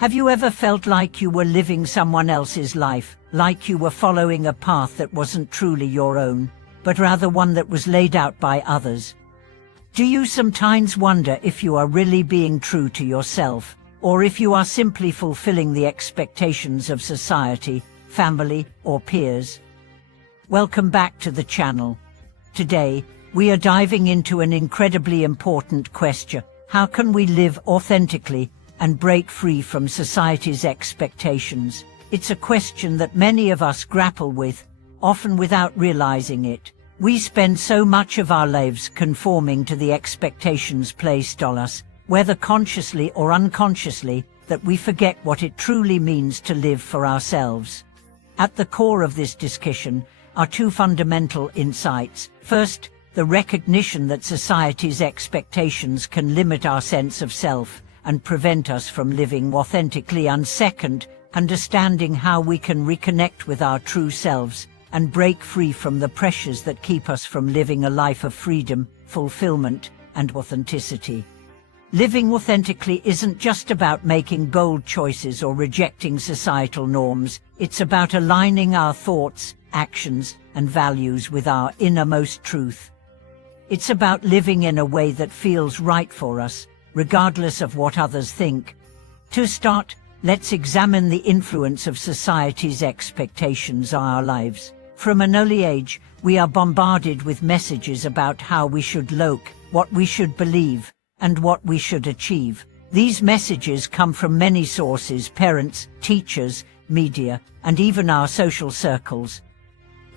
Have you ever felt like you were living someone else's life, like you were following a path that wasn't truly your own, but rather one that was laid out by others? Do you sometimes wonder if you are really being true to yourself, or if you are simply fulfilling the expectations of society, family, or peers? Welcome back to the channel. Today, we are diving into an incredibly important question. How can we live authentically and break free from society's expectations? It's a question that many of us grapple with, often without realizing it. We spend so much of our lives conforming to the expectations placed on us, whether consciously or unconsciously, that we forget what it truly means to live for ourselves. At the core of this discussion are two fundamental insights. First, the recognition that society's expectations can limit our sense of self and prevent us from living authentically. And second, understanding how we can reconnect with our true selves and break free from the pressures that keep us from living a life of freedom, fulfillment, and authenticity. Living authentically isn't just about making bold choices or rejecting societal norms. It's about aligning our thoughts, actions, and values with our innermost truth. It's about living in a way that feels right for us, regardless of what others think. To start, let's examine the influence of society's expectations on our lives. From an early age, we are bombarded with messages about how we should look, what we should believe, and what we should achieve. These messages come from many sources: parents, teachers, media, and even our social circles.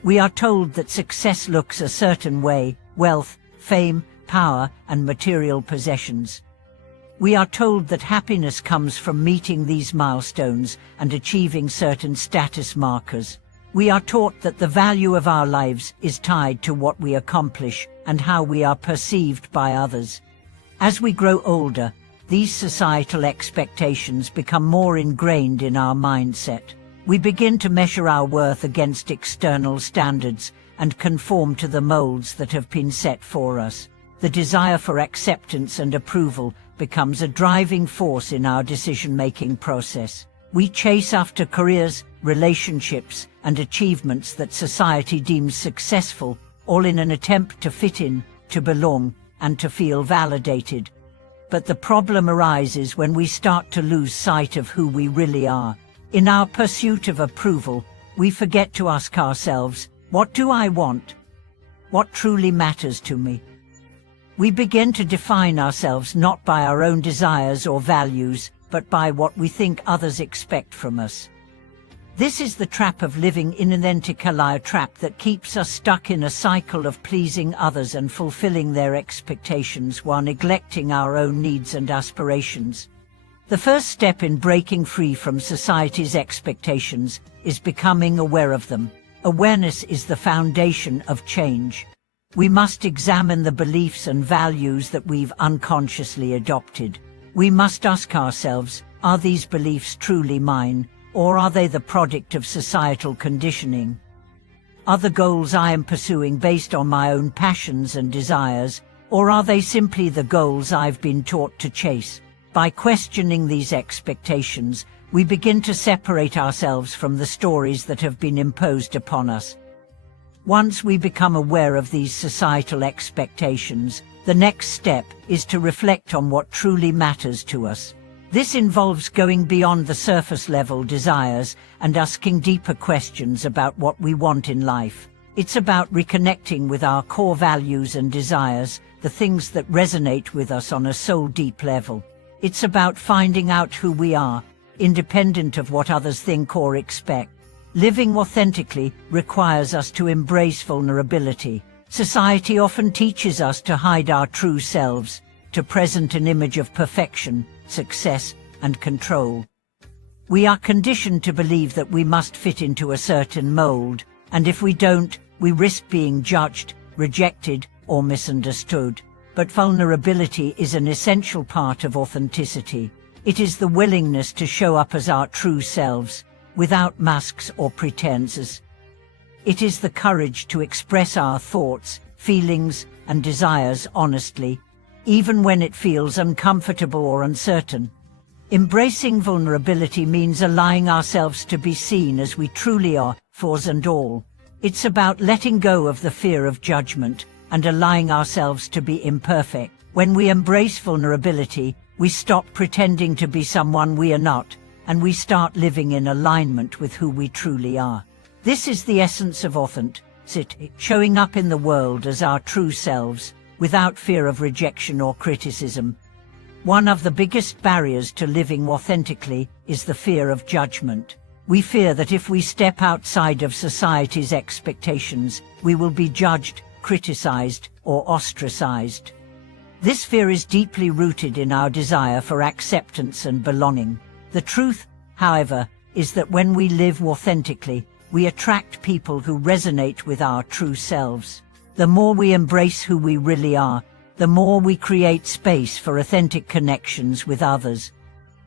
We are told that success looks a certain way: wealth, fame, power, and material possessions. We are told that happiness comes from meeting these milestones and achieving certain status markers. We are taught that the value of our lives is tied to what we accomplish and how we are perceived by others. As we grow older, these societal expectations become more ingrained in our mindset. We begin to measure our worth against external standards and conform to the molds that have been set for us. The desire for acceptance and approval becomes a driving force in our decision-making process. We chase after careers, relationships, and achievements that society deems successful, all in an attempt to fit in, to belong, and to feel validated. But the problem arises when we start to lose sight of who we really are. In our pursuit of approval, we forget to ask ourselves, what do I want? What truly matters to me? We begin to define ourselves not by our own desires or values, but by what we think others expect from us. This is the trap of living inauthentically, a trap that keeps us stuck in a cycle of pleasing others and fulfilling their expectations while neglecting our own needs and aspirations. The first step in breaking free from society's expectations is becoming aware of them. Awareness is the foundation of change. We must examine the beliefs and values that we've unconsciously adopted. We must ask ourselves, are these beliefs truly mine? Or are they the product of societal conditioning? Are the goals I am pursuing based on my own passions and desires, or are they simply the goals I've been taught to chase? By questioning these expectations, we begin to separate ourselves from the stories that have been imposed upon us. Once we become aware of these societal expectations, the next step is to reflect on what truly matters to us. This involves going beyond the surface-level desires and asking deeper questions about what we want in life. It's about reconnecting with our core values and desires, the things that resonate with us on a soul-deep level. It's about finding out who we are, independent of what others think or expect. Living authentically requires us to embrace vulnerability. Society often teaches us to hide our true selves, to present an image of perfection, success, and control. We are conditioned to believe that we must fit into a certain mold, and if we don't, we risk being judged, rejected, or misunderstood. But vulnerability is an essential part of authenticity. It is the willingness to show up as our true selves, without masks or pretenses. It is the courage to express our thoughts, feelings, and desires honestly, even when it feels uncomfortable or uncertain. Embracing vulnerability means allowing ourselves to be seen as we truly are, flaws and all. It's about letting go of the fear of judgment and allowing ourselves to be imperfect. When we embrace vulnerability, we stop pretending to be someone we are not, and we start living in alignment with who we truly are. This is the essence of authenticity, showing up in the world as our true selves, without fear of rejection or criticism. One of the biggest barriers to living authentically is the fear of judgment. We fear that if we step outside of society's expectations, we will be judged, criticized, or ostracized. This fear is deeply rooted in our desire for acceptance and belonging. The truth, however, is that when we live authentically, we attract people who resonate with our true selves. The more we embrace who we really are, the more we create space for authentic connections with others.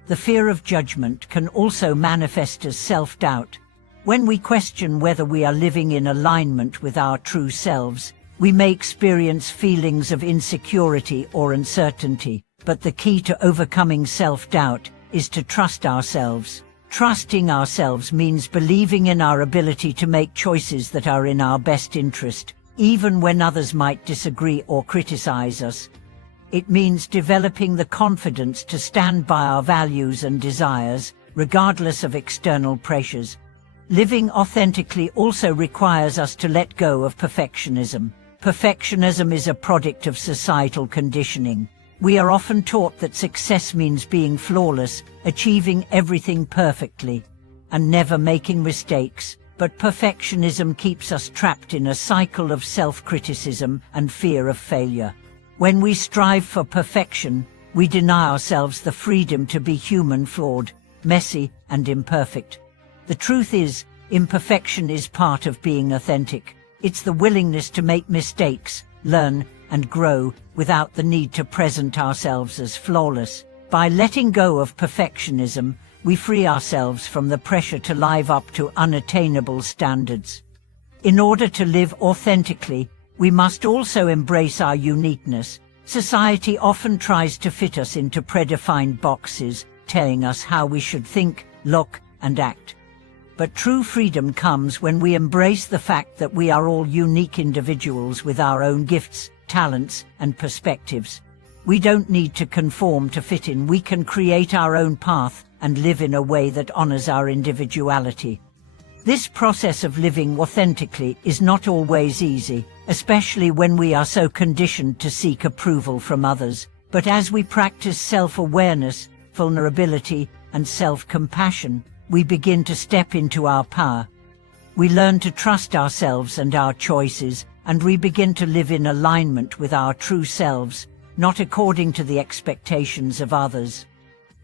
The fear of judgment can also manifest as self-doubt. When we question whether we are living in alignment with our true selves, we may experience feelings of insecurity or uncertainty, but the key to overcoming self-doubt is to trust ourselves. Trusting ourselves means believing in our ability to make choices that are in our best interest, even when others might disagree or criticize us. It means developing the confidence to stand by our values and desires, regardless of external pressures. Living authentically also requires us to let go of perfectionism. Perfectionism is a product of societal conditioning. We are often taught that success means being flawless, achieving everything perfectly, and never making mistakes. But perfectionism keeps us trapped in a cycle of self-criticism and fear of failure. When we strive for perfection, we deny ourselves the freedom to be human, flawed, messy, and imperfect. The truth is, imperfection is part of being authentic. It's the willingness to make mistakes, learn, and grow without the need to present ourselves as flawless. By letting go of perfectionism, we free ourselves from the pressure to live up to unattainable standards. In order to live authentically, we must also embrace our uniqueness. Society often tries to fit us into predefined boxes, telling us how we should think, look, and act. But true freedom comes when we embrace the fact that we are all unique individuals with our own gifts, talents, and perspectives. We don't need to conform to fit in. We can create our own path and live in a way that honors our individuality. This process of living authentically is not always easy, especially when we are so conditioned to seek approval from others. But as we practice self-awareness, vulnerability, and self-compassion, we begin to step into our power. We learn to trust ourselves and our choices, and we begin to live in alignment with our true selves, not according to the expectations of others.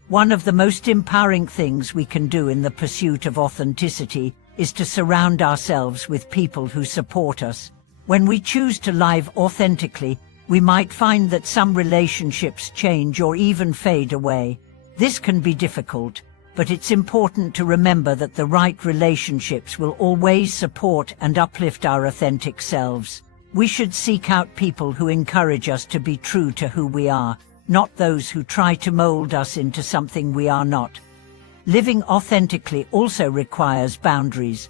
One of the most empowering things we can do in the pursuit of authenticity is to surround ourselves with people who support us. When we choose to live authentically, we might find that some relationships change or even fade away. This can be difficult, but it's important to remember that the right relationships will always support and uplift our authentic selves. We should seek out people who encourage us to be true to who we are, not those who try to mold us into something we are not. Living authentically also requires boundaries.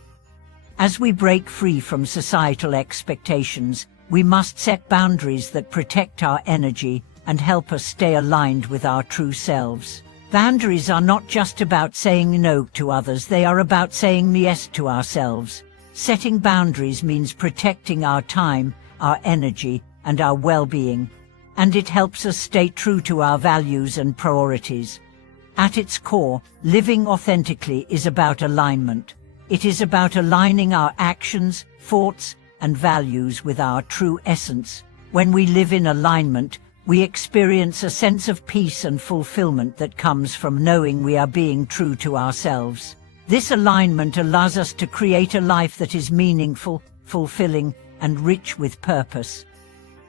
As we break free from societal expectations, we must set boundaries that protect our energy and help us stay aligned with our true selves. Boundaries are not just about saying no to others, they are about saying yes to ourselves. Setting boundaries means protecting our time, our energy, and our well-being, and it helps us stay true to our values and priorities. At its core, living authentically is about alignment. It is about aligning our actions, thoughts, and values with our true essence. When we live in alignment, we experience a sense of peace and fulfillment that comes from knowing we are being true to ourselves. This alignment allows us to create a life that is meaningful, fulfilling, and rich with purpose.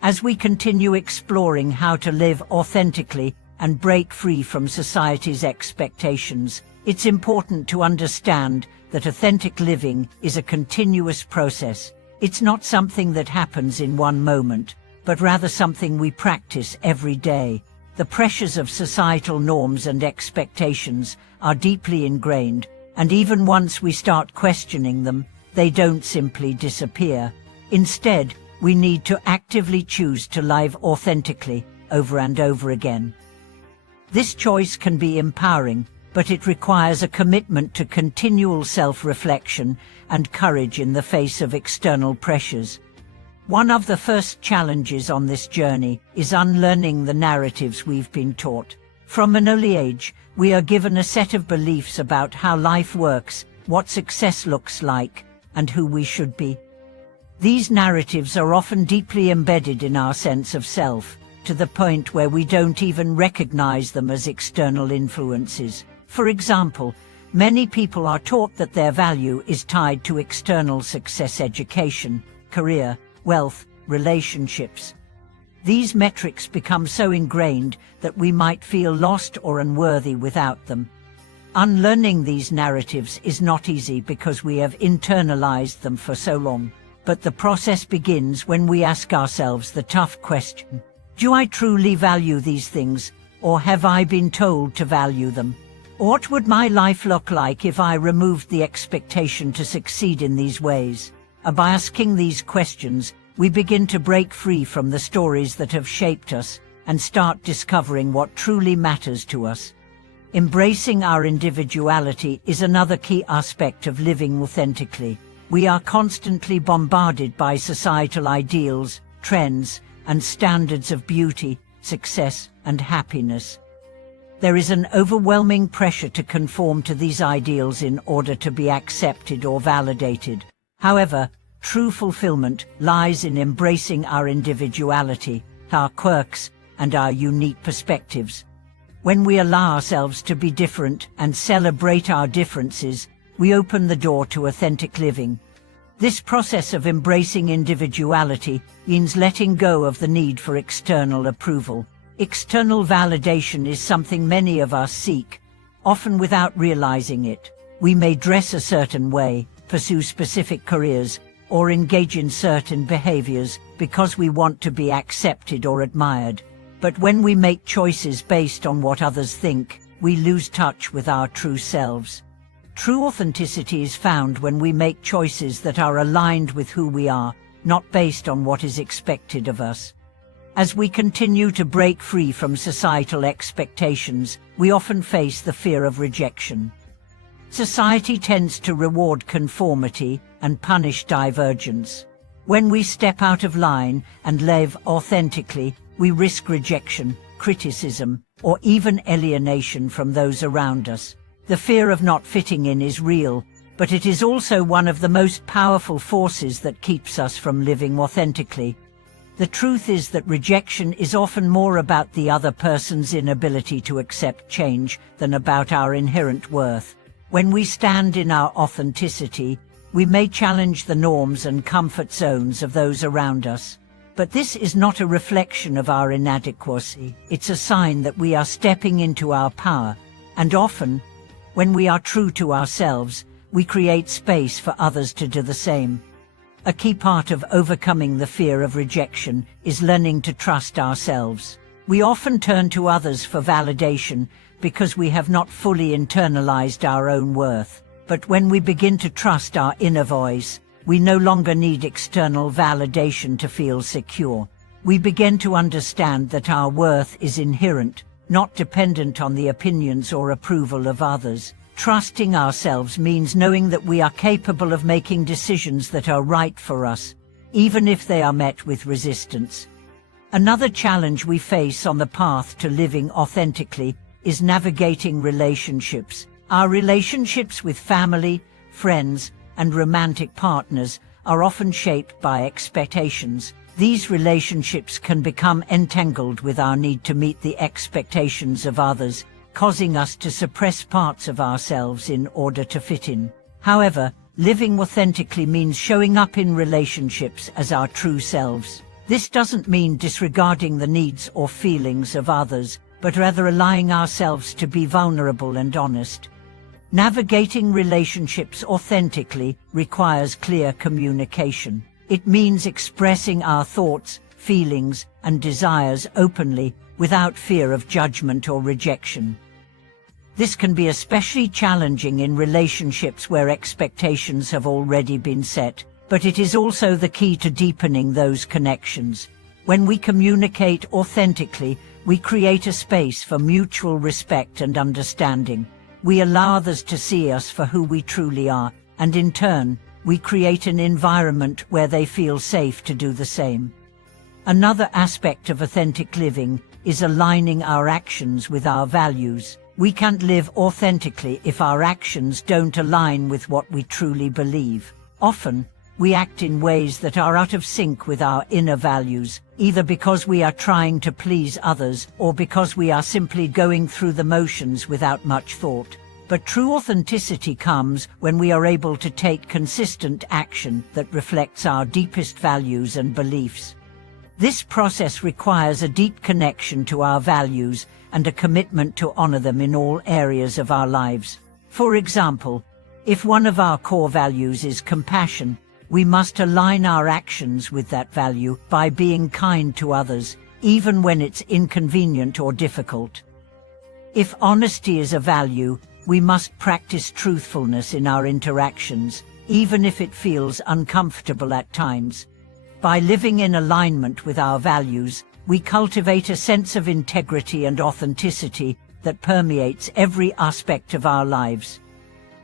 As we continue exploring how to live authentically and break free from society's expectations, it's important to understand that authentic living is a continuous process. It's not something that happens in one moment, but rather something we practice every day. The pressures of societal norms and expectations are deeply ingrained, and even once we start questioning them, they don't simply disappear. Instead, we need to actively choose to live authentically over and over again. This choice can be empowering, but it requires a commitment to continual self-reflection and courage in the face of external pressures. One of the first challenges on this journey is unlearning the narratives we've been taught. From an early age, we are given a set of beliefs about how life works, what success looks like, and who we should be. These narratives are often deeply embedded in our sense of self, to the point where we don't even recognize them as external influences. For example, many people are taught that their value is tied to external success, education, career, wealth, relationships. These metrics become so ingrained that we might feel lost or unworthy without them. Unlearning these narratives is not easy because we have internalized them for so long. But the process begins when we ask ourselves the tough question: do I truly value these things, or have I been told to value them? What would my life look like if I removed the expectation to succeed in these ways? By asking these questions, we begin to break free from the stories that have shaped us and start discovering what truly matters to us. Embracing our individuality is another key aspect of living authentically. We are constantly bombarded by societal ideals, trends, and standards of beauty, success, and happiness. There is an overwhelming pressure to conform to these ideals in order to be accepted or validated. However, true fulfillment lies in embracing our individuality, our quirks, and our unique perspectives. When we allow ourselves to be different and celebrate our differences, we open the door to authentic living. This process of embracing individuality means letting go of the need for external approval. External validation is something many of us seek, often without realizing it. We may dress a certain way, pursue specific careers, or engage in certain behaviors because we want to be accepted or admired. But when we make choices based on what others think, we lose touch with our true selves. True authenticity is found when we make choices that are aligned with who we are, not based on what is expected of us. As we continue to break free from societal expectations, we often face the fear of rejection. Society tends to reward conformity and punish divergence. When we step out of line and live authentically, we risk rejection, criticism, or even alienation from those around us. The fear of not fitting in is real, but it is also one of the most powerful forces that keeps us from living authentically. The truth is that rejection is often more about the other person's inability to accept change than about our inherent worth. When we stand in our authenticity, we may challenge the norms and comfort zones of those around us. But this is not a reflection of our inadequacy. It's a sign that we are stepping into our power. And often, when we are true to ourselves, we create space for others to do the same. A key part of overcoming the fear of rejection is learning to trust ourselves. We often turn to others for validation because we have not fully internalized our own worth. But when we begin to trust our inner voice, we no longer need external validation to feel secure. We begin to understand that our worth is inherent, not dependent on the opinions or approval of others. Trusting ourselves means knowing that we are capable of making decisions that are right for us, even if they are met with resistance. Another challenge we face on the path to living authentically is navigating relationships. Our relationships with family, friends, and romantic partners are often shaped by expectations. These relationships can become entangled with our need to meet the expectations of others, causing us to suppress parts of ourselves in order to fit in. However, living authentically means showing up in relationships as our true selves. This doesn't mean disregarding the needs or feelings of others, but rather allowing ourselves to be vulnerable and honest. Navigating relationships authentically requires clear communication. It means expressing our thoughts, feelings, and desires openly, without fear of judgment or rejection. This can be especially challenging in relationships where expectations have already been set, but it is also the key to deepening those connections. When we communicate authentically, we create a space for mutual respect and understanding. We allow others to see us for who we truly are, and in turn, we create an environment where they feel safe to do the same. Another aspect of authentic living is aligning our actions with our values. We can't live authentically if our actions don't align with what we truly believe. Often, we act in ways that are out of sync with our inner values, either because we are trying to please others or because we are simply going through the motions without much thought. But true authenticity comes when we are able to take consistent action that reflects our deepest values and beliefs. This process requires a deep connection to our values and a commitment to honor them in all areas of our lives. For example, if one of our core values is compassion, we must align our actions with that value by being kind to others, even when it's inconvenient or difficult. If honesty is a value, we must practice truthfulness in our interactions, even if it feels uncomfortable at times. By living in alignment with our values, we cultivate a sense of integrity and authenticity that permeates every aspect of our lives.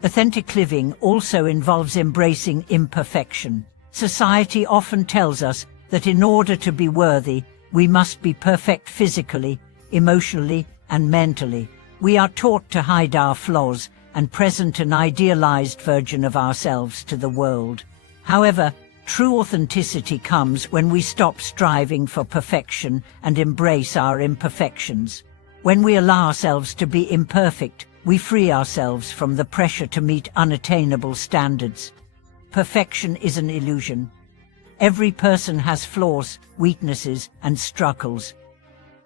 Authentic living also involves embracing imperfection. Society often tells us that in order to be worthy, we must be perfect physically, emotionally, and mentally. We are taught to hide our flaws and present an idealized version of ourselves to the world. However, true authenticity comes when we stop striving for perfection and embrace our imperfections. When we allow ourselves to be imperfect, we free ourselves from the pressure to meet unattainable standards. Perfection is an illusion. Every person has flaws, weaknesses, and struggles.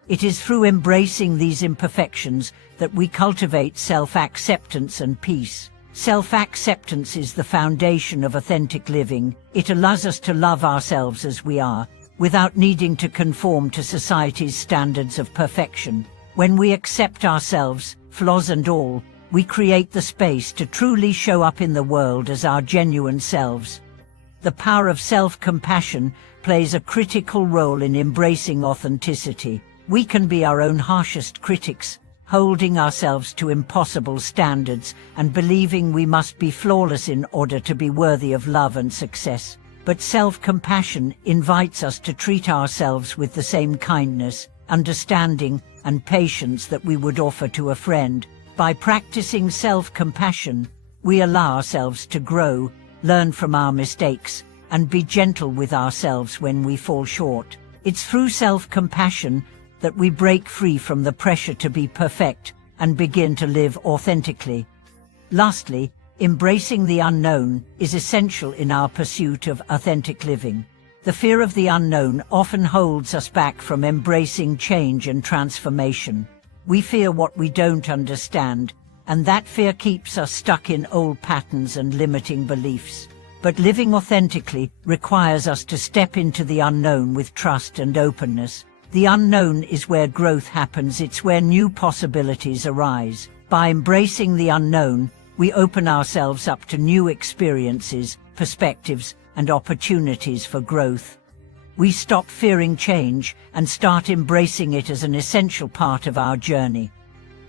It is through embracing these imperfections that we cultivate self-acceptance and peace. Self-acceptance is the foundation of authentic living. It allows us to love ourselves as we are, without needing to conform to society's standards of perfection. When we accept ourselves, flaws and all, we create the space to truly show up in the world as our genuine selves. The power of self-compassion plays a critical role in embracing authenticity. We can be our own harshest critics, holding ourselves to impossible standards and believing we must be flawless in order to be worthy of love and success. But self-compassion invites us to treat ourselves with the same kindness, understanding, and patience that we would offer to a friend. By practicing self-compassion, we allow ourselves to grow, learn from our mistakes, and be gentle with ourselves when we fall short. It's through self-compassion that we break free from the pressure to be perfect and begin to live authentically. Lastly, embracing the unknown is essential in our pursuit of authentic living. The fear of the unknown often holds us back from embracing change and transformation. We fear what we don't understand, and that fear keeps us stuck in old patterns and limiting beliefs. But living authentically requires us to step into the unknown with trust and openness. The unknown is where growth happens. It's where new possibilities arise. By embracing the unknown, we open ourselves up to new experiences, perspectives, and opportunities for growth. We stop fearing change and start embracing it as an essential part of our journey.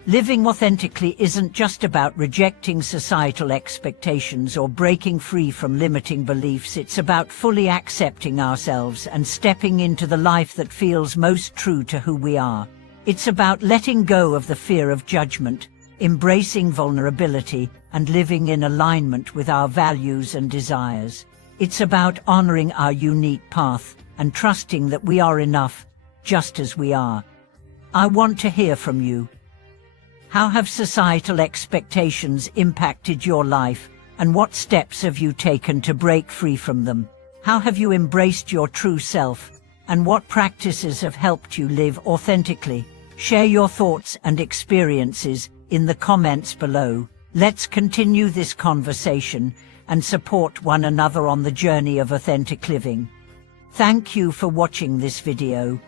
Living authentically isn't just about rejecting societal expectations or breaking free from limiting beliefs. It's about fully accepting ourselves and stepping into the life that feels most true to who we are. It's about letting go of the fear of judgment, embracing vulnerability, and living in alignment with our values and desires. It's about honoring our unique path and trusting that we are enough, just as we are. I want to hear from you. How have societal expectations impacted your life, and what steps have you taken to break free from them? How have you embraced your true self, and what practices have helped you live authentically? Share your thoughts and experiences in the comments below. Let's continue this conversation and support one another on the journey of authentic living. Thank you for watching this video.